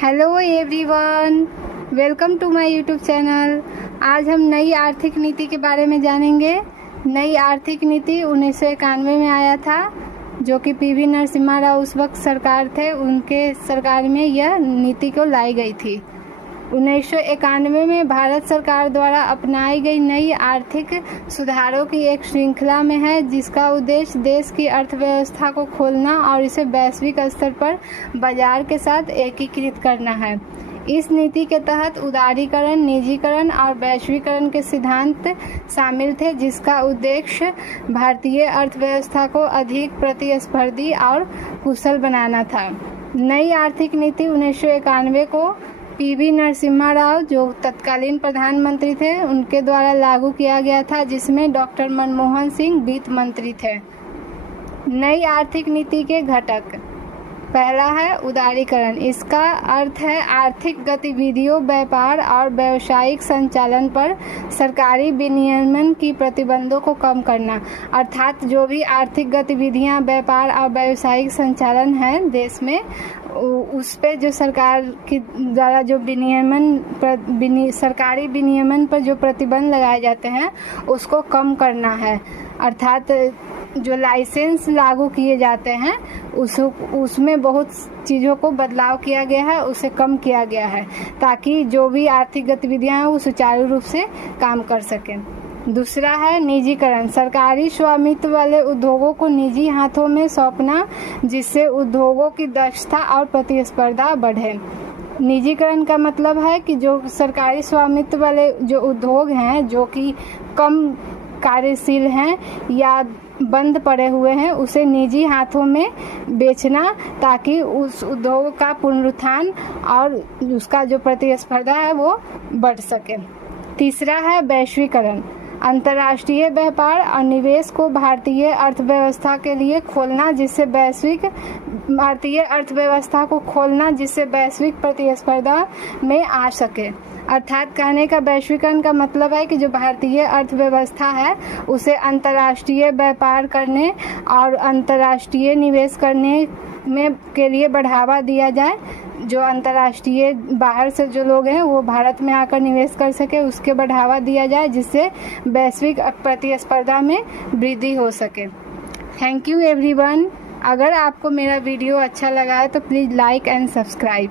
Hello everyone, welcome to my YouTube channel. आज हम नई आर्थिक नीति के बारे में जानेंगे। नई आर्थिक नीति 1991 में आया था, जो कि पीवी नरसिम्हा राव उस वक्त सरकार थे, उनके सरकार में यह नीति को लाई गई थी। 1991 में भारत सरकार द्वारा अपनाई गई नई आर्थिक सुधारों की एक श्रृंखला में है, जिसका उद्देश्य देश की अर्थव्यवस्था को खोलना और इसे वैश्विक स्तर पर बाजार के साथ एकीकृत करना है। इस नीति के तहत उदारीकरण, निजीकरण और वैश्वीकरण के सिद्धांत शामिल थे, जिसका उद्देश्य भारतीय अर्थव्यवस्था को अधिक प्रतिस्पर्धी और कुशल बनाना था। नई आर्थिक नीति 1991 को पीवी नरसिम्हा राव, जो तत्कालीन प्रधानमंत्री थे, उनके द्वारा लागू किया गया था, जिसमें डॉक्टर मनमोहन सिंह वित्त मंत्री थे। नई आर्थिक नीति के घटक, पहला है उदारीकरण। इसका अर्थ है आर्थिक गतिविधियों, व्यापार और व्यावसायिक संचालन पर सरकारी विनियमन की प्रतिबंधों को कम करना। अर्थात जो भी आर्थिक गतिविधियां, व्यापार और व्यावसायिक संचालन है देश में, उस पे जो सरकार के द्वारा जो सरकारी विनियमन पर जो प्रतिबंध लगाए जाते हैं, उसको कम करना है। अर्थात जो लाइसेंस लागू किए जाते हैं उसमें बहुत चीज़ों को बदलाव किया गया है, उसे कम किया गया है, ताकि जो भी आर्थिक गतिविधियां हैं वो सुचारू रूप से काम कर सकें। दूसरा है निजीकरण। सरकारी स्वामित्व वाले उद्योगों को निजी हाथों में सौंपना, जिससे उद्योगों की दक्षता और प्रतिस्पर्धा बढ़े। निजीकरण का मतलब है कि जो सरकारी स्वामित्व वाले जो उद्योग हैं, जो कि कम कार्यशील हैं या बंद पड़े हुए हैं, उसे निजी हाथों में बेचना, ताकि उस उद्योग का पुनरुत्थान और उसका जो प्रतिस्पर्धा है वो बढ़ सके। तीसरा है वैश्वीकरण। अंतर्राष्ट्रीय व्यापार और निवेश को भारतीय अर्थव्यवस्था के लिए खोलना, जिससे वैश्विक प्रतिस्पर्धा में आ सके। अर्थात कहने का वैश्वीकरण का मतलब है कि जो भारतीय अर्थव्यवस्था है उसे अंतर्राष्ट्रीय व्यापार करने और अंतर्राष्ट्रीय निवेश करने में के लिए बढ़ावा दिया जाए। जो अंतर्राष्ट्रीय बाहर से जो लोग हैं वो भारत में आकर निवेश कर सके, उसके बढ़ावा दिया जाए, जिससे वैश्विक प्रतिस्पर्धा में वृद्धि हो सके। Thank you everyone. अगर आपको मेरा वीडियो अच्छा लगा है तो प्लीज़ लाइक एंड सब्सक्राइब।